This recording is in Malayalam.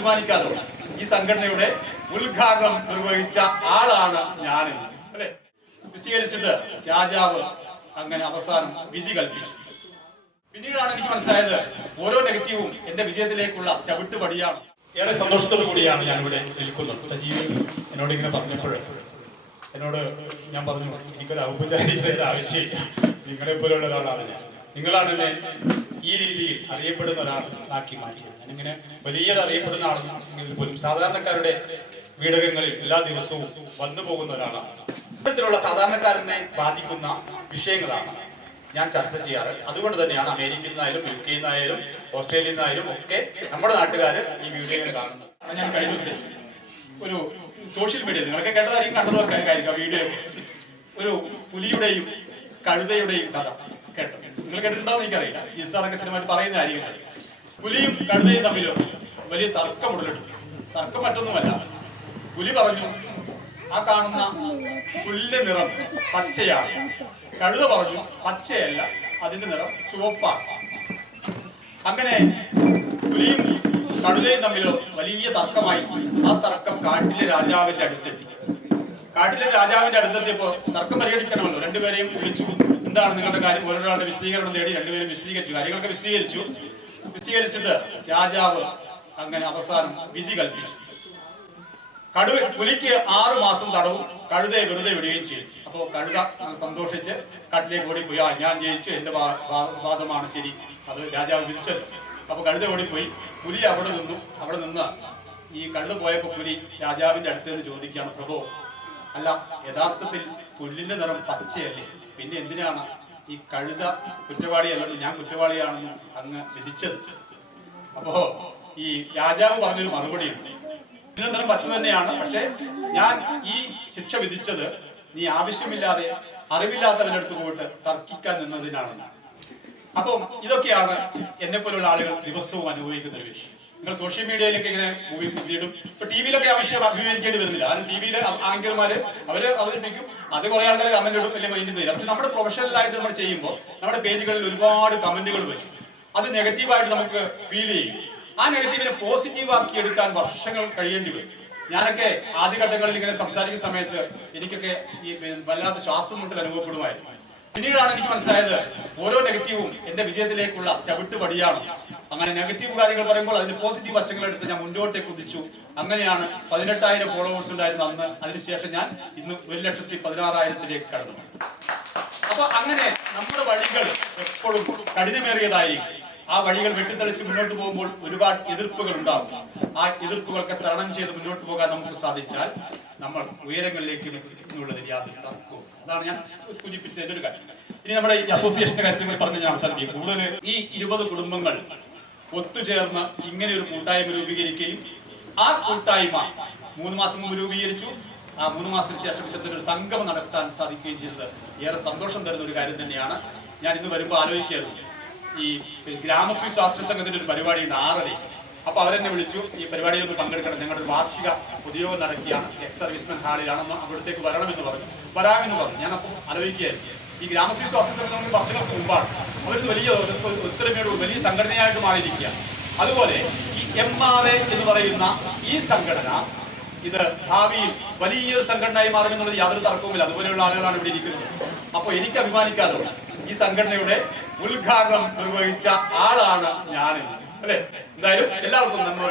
അഭിമാനിക്കാലോ ഈ സംഘടനയുടെ ഉദ്ഘാടനം നിർവഹിച്ച ആളാണ് ഞാൻ അല്ലെ? വിശീകരിച്ചിട്ട് രാജാവ് അങ്ങനെ അവസാനം വിധി കൽപ്പിച്ചു. പിന്നീടാണ് എനിക്ക് മനസ്സിലായത് ഓരോ നെഗറ്റീവും എന്റെ വിജയത്തിലേക്കുള്ള ചവിട്ടുപടിയാണ്. ഏറെ സന്തോഷത്തോടു കൂടിയാണ് ഞാൻ ഇവിടെ നിൽക്കുന്നത്. സജീവ് എന്നോട് ഇങ്ങനെ പറഞ്ഞപ്പോൾ എന്നോട് ഞാൻ പറഞ്ഞു എനിക്കൊരു ഔപചാരികതയുടെ ആവശ്യമില്ല. നിങ്ങളെ പോലെയുള്ള ഒരാളാണ് ഞാൻ. നിങ്ങളാണ് എന്നെ ഈ രീതിയിൽ അറിയപ്പെടുന്ന ഒരാളാക്കി മാറ്റിയത്. ഞാനിങ്ങനെ വലിയൊരു അറിയപ്പെടുന്ന ആളെങ്കിൽ പോലും സാധാരണക്കാരുടെ വീടകങ്ങളിൽ എല്ലാ ദിവസവും വന്നു പോകുന്ന ഒരാളാണ്. ഇത്തരത്തിലുള്ള സാധാരണക്കാരനെ ബാധിക്കുന്ന വിഷയങ്ങളാണ് ഞാൻ ചർച്ച ചെയ്യാറ്. അതുകൊണ്ട് തന്നെയാണ് അമേരിക്കയിൽ നിന്നായാലും യു കെയിൽ നിന്നായാലും ഓസ്ട്രേലിയയിൽ നിന്നായാലും ഒക്കെ നമ്മുടെ നാട്ടുകാർ ഈ വീഡിയോ കാണുന്നത്. ഞാൻ കഴിഞ്ഞ ഒരു സോഷ്യൽ മീഡിയ നിങ്ങളൊക്കെ കേട്ടതായിരിക്കും കണ്ടതൊക്കെ ആയിരിക്കും വീഡിയോ. ഒരു പുലിയുടെയും കഴുതയുടെയും കഥ കേട്ടോ നിങ്ങൾ കേട്ടിട്ടുണ്ടാവും എനിക്കറിയില്ല. ഈ സാറൊക്കെ പറയുന്ന കാര്യങ്ങൾ പുലിയും കഴുതയും തമ്മിൽ വലിയ തർക്കം ഉടലെടുത്തു. തർക്കം മറ്റൊന്നുമല്ല. പുലി പറഞ്ഞു ആ കാണുന്ന പുല്ല് നിറം പച്ചയാണ്. കഴുത പറഞ്ഞു പച്ചയല്ല അതിന്റെ നിറം ചുവപ്പാണ്. അങ്ങനെ പുലിയും കഴുതയും തമ്മിലോ വലിയ തർക്കമായി. ആ തർക്കം കാട്ടിലെ രാജാവിന്റെ അടുത്തെത്തി. കാട്ടിലെ രാജാവിന്റെ അടുത്തെത്തിയപ്പോ തർക്കം പരിഹരിക്കണമല്ലോ. രണ്ടുപേരെയും വിളിച്ചു. എന്താണ് നിങ്ങളുടെ കാര്യം? ഓരോരാളുടെ വിശദീകരണം തേടി രണ്ടുപേരും വിശദീകരിച്ചു. കാര്യങ്ങളൊക്കെ വിശദീകരിച്ചു. വിശദീകരിച്ചിട്ട് രാജാവ് അങ്ങനെ അവസാനം വിധി കൽപ്പിച്ചു. കടുവ പുലിക്ക് ആറു മാസം തടവും കഴുതയെ വെറുതെ വിടുകയും ചെയ്തു. അപ്പോ കഴുത സന്തോഷിച്ച് കട്ടിലേക്ക് ഓടിപ്പോയി. ആ ഞാൻ ജയിച്ചു. എന്റെ വാദമാണ് ശരി. അത് രാജാവ് വിധിച്ചത് അപ്പൊ കഴുത ഓടിപ്പോയി. പുലി അവിടെ നിന്നു. അവിടെ നിന്ന് ഈ കഴുത പോയപ്പോ പുലി രാജാവിന്റെ അടുത്ത് ചോദിക്കുകയാണ് പ്രഭു അല്ല യഥാർത്ഥത്തിൽ പുല്ലിന്റെ നിറം പച്ചയല്ലേ? പിന്നെ എന്തിനാണ് ഈ കഴുത കുറ്റവാളിയല്ലെന്ന് ഞാൻ കുറ്റവാളിയാണെന്ന് അങ്ങ് വിധിച്ചത്? അപ്പോ ഈ രാജാവ് പറഞ്ഞൊരു മറുപടിയുണ്ട്. പുല്ലിന്റെ നിറം പച്ച തന്നെയാണ് പക്ഷെ ഞാൻ ഈ ശിക്ഷ വിധിച്ചത് നീ ആവശ്യമില്ലാതെ അറിവില്ലാത്തവന്റെ അടുത്ത് പോയിട്ട് തർക്കിക്കാൻ നിന്നതിനാണ് അപ്പം ഇതൊക്കെയാണ് എന്നെ പോലുള്ള ആളുകൾ ദിവസവും അനുഭവിക്കുന്ന ഒരു വിഷയം. നിങ്ങൾ സോഷ്യൽ മീഡിയയിലൊക്കെ ഇങ്ങനെ മൂവി ഇടും ഇപ്പൊ ടി വിയിലൊക്കെ ആ വിഷയം അഭിമുഖീകരിക്കേണ്ടി വരുന്നില്ല. കാരണം ടി വിയിലെ ആങ്കർമാര് അവർ അവതരിപ്പിക്കും അത് കുറെ ആൾക്കാർ കമന്റ് ഇടും അല്ലെങ്കിൽ മൈൻഡ് തരില്ല പക്ഷെ നമ്മുടെ പ്രൊഫഷണലായിട്ട് നമ്മൾ ചെയ്യുമ്പോൾ നമ്മുടെ പേജുകളിൽ ഒരുപാട് കമന്റുകൾ വരും. അത് നെഗറ്റീവായിട്ട് നമുക്ക് ഫീൽ ചെയ്യും. ആ നെഗറ്റീവിനെ പോസിറ്റീവ് ആക്കി എടുക്കാൻ വർഷങ്ങൾ കഴിയേണ്ടി വരും. ഞാനൊക്കെ ആദ്യഘട്ടങ്ങളിൽ ഇങ്ങനെ സംസാരിക്കുന്ന സമയത്ത് എനിക്കൊക്കെ ഈ വല്ലാത്ത ശ്വാസം മുട്ടൽ അനുഭവപ്പെടുമായിരുന്നു. പിന്നീടാണ് എനിക്ക് മനസ്സിലായത് ഓരോ നെഗറ്റീവും എന്റെ വിജയത്തിലേക്കുള്ള ചവിട്ടുപടിയാണ്. അങ്ങനെ നെഗറ്റീവ് കാര്യങ്ങൾ പറയുമ്പോൾ അതിന്റെ പോസിറ്റീവ് വശങ്ങൾ എടുത്ത് ഞാൻ മുന്നോട്ടേക്ക് കുതിച്ചു. അങ്ങനെയാണ് പതിനെട്ടായിരം ഫോളോവേഴ്സ് ഉണ്ടായിരുന്ന അന്ന്. അതിനുശേഷം ഞാൻ ഇന്ന് ഒരു ലക്ഷത്തി പതിനാറായിരത്തിലേക്ക് കടന്നു. അപ്പൊ അങ്ങനെ നമ്മുടെ വഴികൾ എപ്പോഴും കഠിനമേറിയതായി ആ വഴികൾ വെട്ടിത്തെളിച്ച് മുന്നോട്ട് പോകുമ്പോൾ ഒരുപാട് എതിർപ്പുകൾ ഉണ്ടാവും. ആ എതിർപ്പുകൾക്ക് തരണം ചെയ്ത് മുന്നോട്ട് പോകാൻ നമുക്ക് സാധിച്ചാൽ നമ്മൾ ഉയരങ്ങളിലേക്ക് എന്നുള്ളതിൽ യാതൊരു തർക്കവും അതാണ് ഞാൻ സൂചിപ്പിച്ചതിന്റെ ഒരു കാര്യം. ഇനി നമ്മുടെ ഈ അസോസിയേഷന്റെ കാര്യത്തിൽ പറഞ്ഞ് ഞാൻ അവസാനിപ്പിക്കും. കൂടുതൽ ഈ ഇരുപത് കുടുംബങ്ങൾ ഒത്തുചേർന്ന് ഇങ്ങനെ ഒരു കൂട്ടായ്മ രൂപീകരിക്കുകയും ആ കൂട്ടായ്മ മൂന്ന് മാസം മുമ്പ് രൂപീകരിച്ചു. ആ മൂന്ന് മാസത്തിന് ശേഷം ഇത്തരത്തിൽ ഒരു സംഗമം നടത്താൻ സാധിക്കുകയും ചെയ്തത് ഏറെ സന്തോഷം തരുന്ന ഒരു കാര്യം തന്നെയാണ്. ഞാൻ ഇന്ന് വരുമ്പോൾ ആലോചിക്കായിരുന്നു ഈ ഗ്രാമശ്രീ ശാസ്ത്ര സംഘത്തിന്റെ ഒരു പരിപാടി പരിപാടിയുണ്ട് ആറരയ്ക്ക്. അപ്പൊ അവരെന്നെ വിളിച്ചു ഈ പരിപാടിയിൽ ഒന്ന് പങ്കെടുക്കണം. ഞങ്ങളുടെ വാർഷിക പൊതുയോഗം നടക്കുകയാണ്. എക്സ് സർവീസ്മെൻ ഹാളിലാണെന്ന് അവിടത്തേക്ക് വരണമെന്ന് പറഞ്ഞു. വരാമെന്ന് പറഞ്ഞു. ഞാൻ അപ്പോൾ ആലോചിക്കുകയായിരുന്നു. ഈ ഗ്രാമശ്രീ സ്വാസ്ഥ്യ സംഘം വർഷങ്ങൾക്ക് മുമ്പാണ്. അവരിത് വലിയ ഒത്തൊരുമയോട് വലിയ സംഘടനയായിട്ട് മാറിയിരിക്കുക. അതുപോലെ ഈ എം ആർ എ എന്ന് പറയുന്ന ഈ സംഘടന ഇത് ഭാവിയിൽ വലിയൊരു സംഘടനയായി മാറും എന്നുള്ളത് യാതൊരു തർക്കവുമില്ല. അതുപോലെയുള്ള ആളുകളാണ് ഇവിടെ ഇരിക്കുന്നത്. അപ്പോൾ എനിക്ക് അഭിമാനിക്കാലോ ഈ സംഘടനയുടെ ഉദ്ഘാടനം നിർവഹിച്ച ആളാണ് ഞാൻ അല്ലെ? എന്തായാലും എല്ലാവർക്കും നന്മ